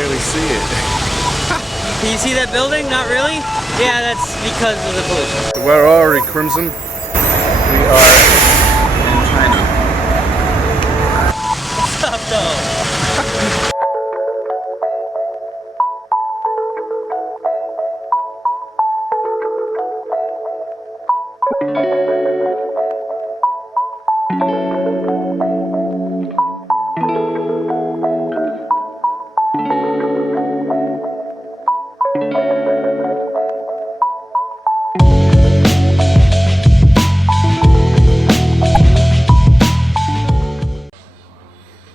barely see it. Can you see that building? Not really? Yeah, that's because of the pollution. Where are we, Crimson? We are in China. Stop though.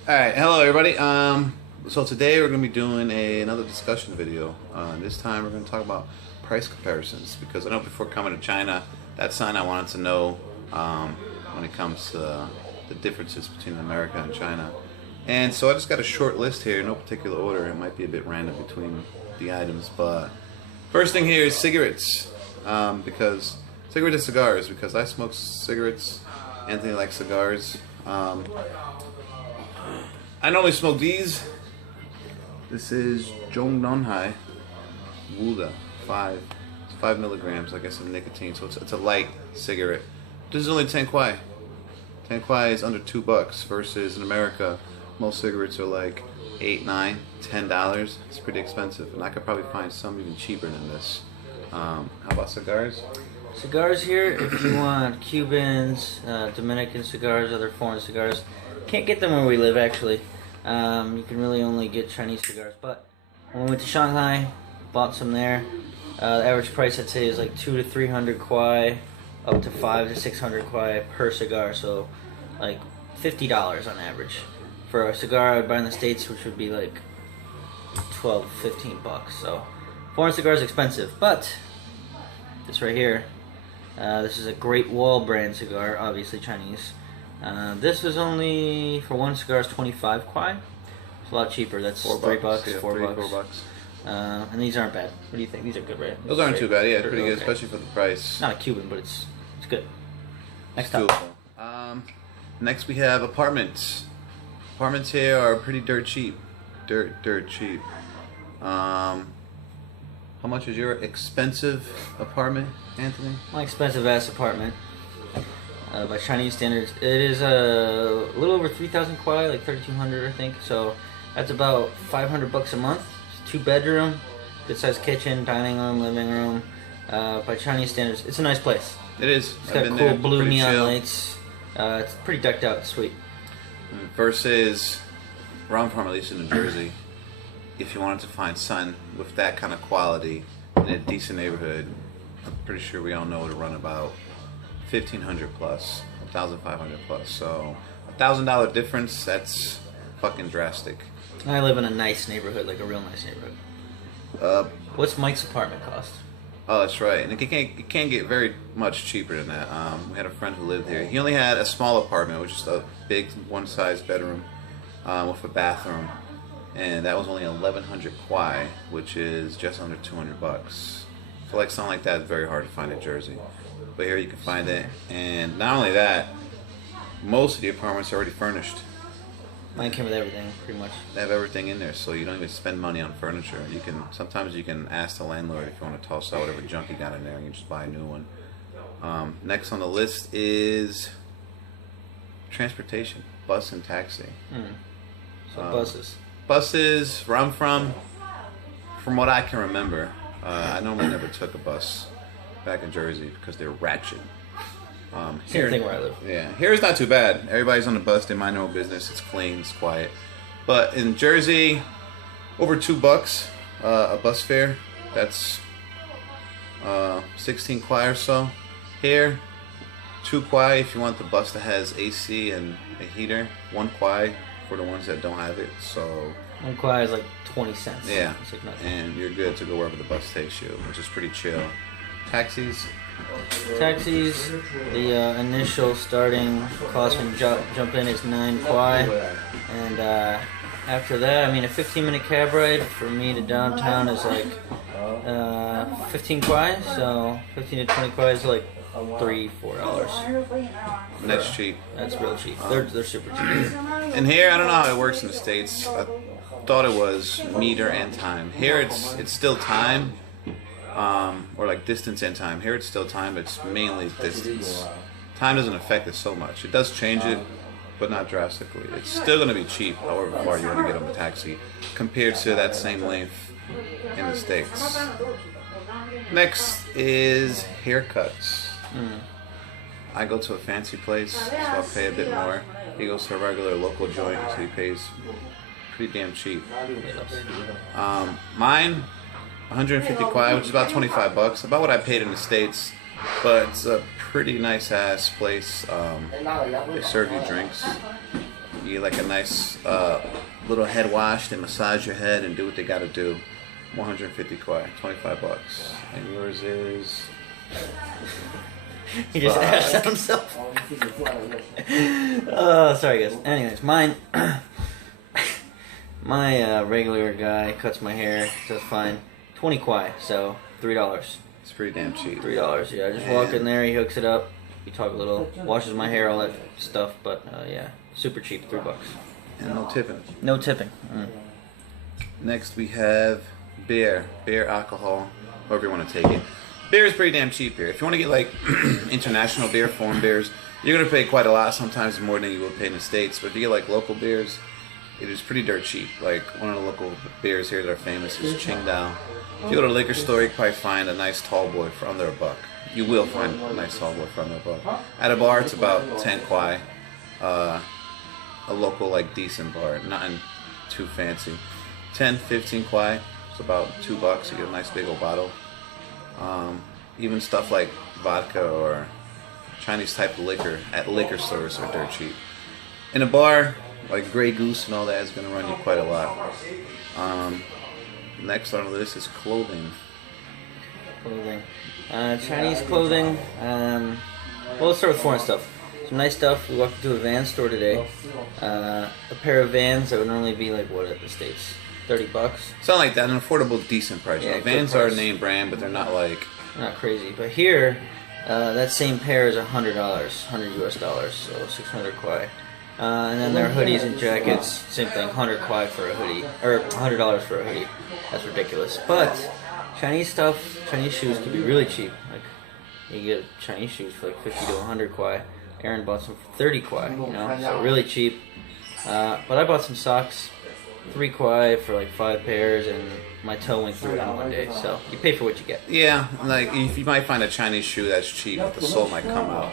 Alright, hello everybody. So today we're going to be doing another discussion video. This time we're going to talk about price comparisons, because I know before coming to China, that's something I wanted to know when it comes to the differences between America and China. And so I just got a short list here, no particular order. It might be a bit random between the items, but first thing here is cigarettes, because cigarettes and cigars, because I smoke cigarettes, Anthony likes cigars. I normally smoke these. This is Zhongnanhai Wuda, 5 milligrams, I guess, of nicotine. So it's a light cigarette. This is only 10 kwai. 10 kwai is under $2 versus in America, most cigarettes are like $8, $9, $10. It's pretty expensive, and I could probably find some even cheaper than this. How about cigars? Cigars here, if you want Cubans, Dominican cigars, other foreign cigars. Can't get them where we live, actually. You can really only get Chinese cigars. But when we went to Shanghai, bought some there. The average price, I'd say, is like 200 to 300 kwai, up to 500 to 600 kwai per cigar. So, like $50 on average for a cigar I would buy in the States, which would be like 12, 15 bucks. So, foreign cigars expensive. But this right here, this is a Great Wall brand cigar, obviously Chinese. This was only, for one cigar, is 25 kwai. It's a lot cheaper. That's $3, Yeah, $4 bucks. And these aren't bad. What do you think? These are good, right? Those aren't too bad. Yeah, pretty good, especially for the price. Not a Cuban, but it's good. Next It's up. doable. Next we have apartments. Apartments here are pretty dirt cheap. Dirt cheap. How much is your expensive apartment, Anthony? My expensive ass apartment. By Chinese standards, it is a little over 3,000 kwai, like 3,200, I think. So that's about 500 bucks a month. It's 2-bedroom, good sized kitchen, dining room, living room. By Chinese standards, it's a nice place. It is. It's got cool blue neon lights. It's pretty decked out, it's sweet. Versus where I'm from, at least in New Jersey, if you wanted to find sun with that kind of quality in a decent neighborhood, I'm pretty sure we all know what to run about 1,500 plus, 1,500 plus. So $1,000 difference, that's fucking drastic. I live in a nice neighborhood, like a real nice neighborhood. What's Mike's apartment cost? Oh, that's right. And it can't get very much cheaper than that. We had a friend who lived here. He only had a small apartment, which is a big one-size bedroom with a bathroom, and that was only 1,100 kwai, which is just under 200 bucks. I feel like something like that is very hard to find in Jersey. But here you can find it, and not only that, most of the apartments are already furnished. Mine came with everything, pretty much. They have everything in there, so you don't even spend money on furniture. Sometimes you can ask the landlord if you want to toss out whatever junk you got in there, and you just buy a new one. Next on the list is transportation, bus and taxi. So buses. Buses, where I'm from what I can remember, I normally never took a bus back in Jersey because they're ratchet. Same thing where I live. Yeah, here it's not too bad. Everybody's on the bus, they mind their own business. It's clean, it's quiet. But in Jersey, over $2 a bus fare. That's 16 kwai or so. Here, 2 kwai if you want the bus that has AC and a heater. 1 kwai for the ones that don't have it. So 1 kwai is like 20 cents. yeah, It's like nothing. and you're good to go wherever the bus takes you, which is pretty chill. Taxis. Taxis, the initial starting cost when you jump in is 9 kwai, and after that, I mean, a 15-minute cab ride for me to downtown is like 15 kwai, so 15 to 20 kwai is like $3-4. And that's cheap. That's real cheap. They're super cheap. And here, I don't know how it works in the States. thought it was meter and time. Here it's still time, or like distance and time. Here it's still time. It's mainly distance. Time doesn't affect it so much. It does change it, but not drastically. It's still going to be cheap, however far you want to get on a taxi, compared to that same length in the States. Next is haircuts. I go to a fancy place, so I'll pay a bit more. He goes to a regular local joint, so he pays pretty damn cheap. Mine, 150 kwai, which is about 25 bucks, about what I paid in the States, but it's a pretty nice ass place. They serve you drinks. You get like a nice little head wash. They massage your head and do what they gotta do. 150 kwai, 25 bucks. And yours is... He just asked at himself. Oh, sorry guys. Anyways, mine. My regular guy cuts my hair, just fine. 20 kwai, so $3. It's pretty damn cheap. $3, yeah. I just walk in there, he hooks it up, we talk a little, washes my hair, all that stuff. But yeah, super cheap, $3. And no tipping. No tipping. Next we have beer alcohol, however you want to take it. Beer is pretty damn cheap here. If you want to get like international beer, foreign beers, you're gonna pay quite a lot, sometimes more than you would pay in the States. But if you get like local beers, it is pretty dirt cheap. Like one of the local beers here that are famous is Qingdao. If you go to a liquor store, you can probably find a nice tall boy for under $1. You will find a nice tall boy for under $1. At a bar, it's about 10 kwai. A local like decent bar, nothing too fancy. 10, 15 kwai. It's about $2. You get a nice big old bottle. Even stuff like vodka or Chinese type of liquor at liquor stores are dirt cheap. In a bar, like Grey Goose and all that is going to run you quite a lot. Next on the list is clothing. Chinese clothing. Well, let's start with foreign stuff. Some nice stuff. We walked into a Vans store today. A pair of Vans that would normally be like what at the States? $30. Something like that, an affordable, decent price. Yeah, Vans are a name brand, but they're not like... Not crazy. But here, that same pair is $100, $100 US, so 600 kwai. And then their hoodies and jackets, same thing, 100 kwai for a hoodie, or $100 for a hoodie. That's ridiculous. But Chinese stuff, Chinese shoes can be really cheap. Like you get Chinese shoes for like 50 to 100 kwai. Aaron bought some for 30 kwai, you know, so really cheap. But I bought some socks. 3 kwai for like 5 pairs, and my toe went through it in one day. So you pay for what you get. Yeah, like if you might find a Chinese shoe that's cheap, but the sole might come out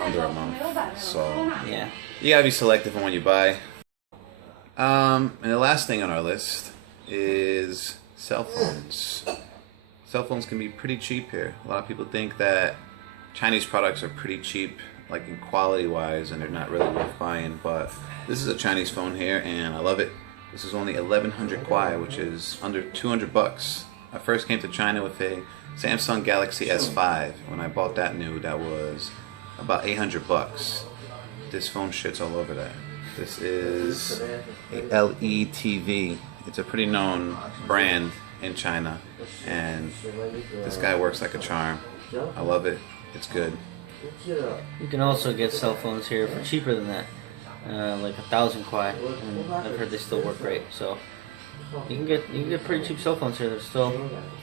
under a month. So yeah, you gotta be selective on what you buy. And the last thing on our list is cell phones. Cell phones can be pretty cheap here. A lot of people think that Chinese products are pretty cheap, like in quality wise, and they're not really worth buying. But this is a Chinese phone here, and I love it. This is only 1,100 kwai, which is under 200 bucks. I first came to China with a Samsung Galaxy S5. When I bought that new, that was about 800 bucks. This phone shits all over that. This is a LE TV. It's a pretty known brand in China, and this guy works like a charm. I love it. It's good. you can also get cell phones here for cheaper than that. Like 1,000 kwai, and I've heard they still work great. So you can get pretty cheap cell phones here. They're still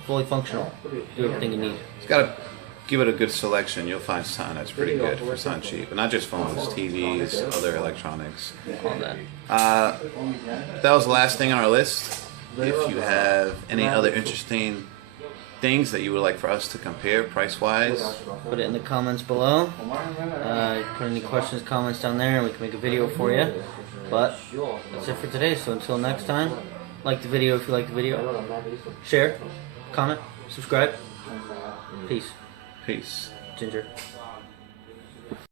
fully functional. Do everything you need. It's gotta give it a good selection. You'll find something that's pretty good for something cheap, and not just phones, TVs, other electronics. All that. That was the last thing on our list. If you have any other interesting things that you would like for us to compare price-wise, Put it in the comments below. Put any questions, comments down there, and we can make a video for you. But that's it for today. So until next time, like the video if you like the video. Share, comment, subscribe. Peace. peace. Ginger.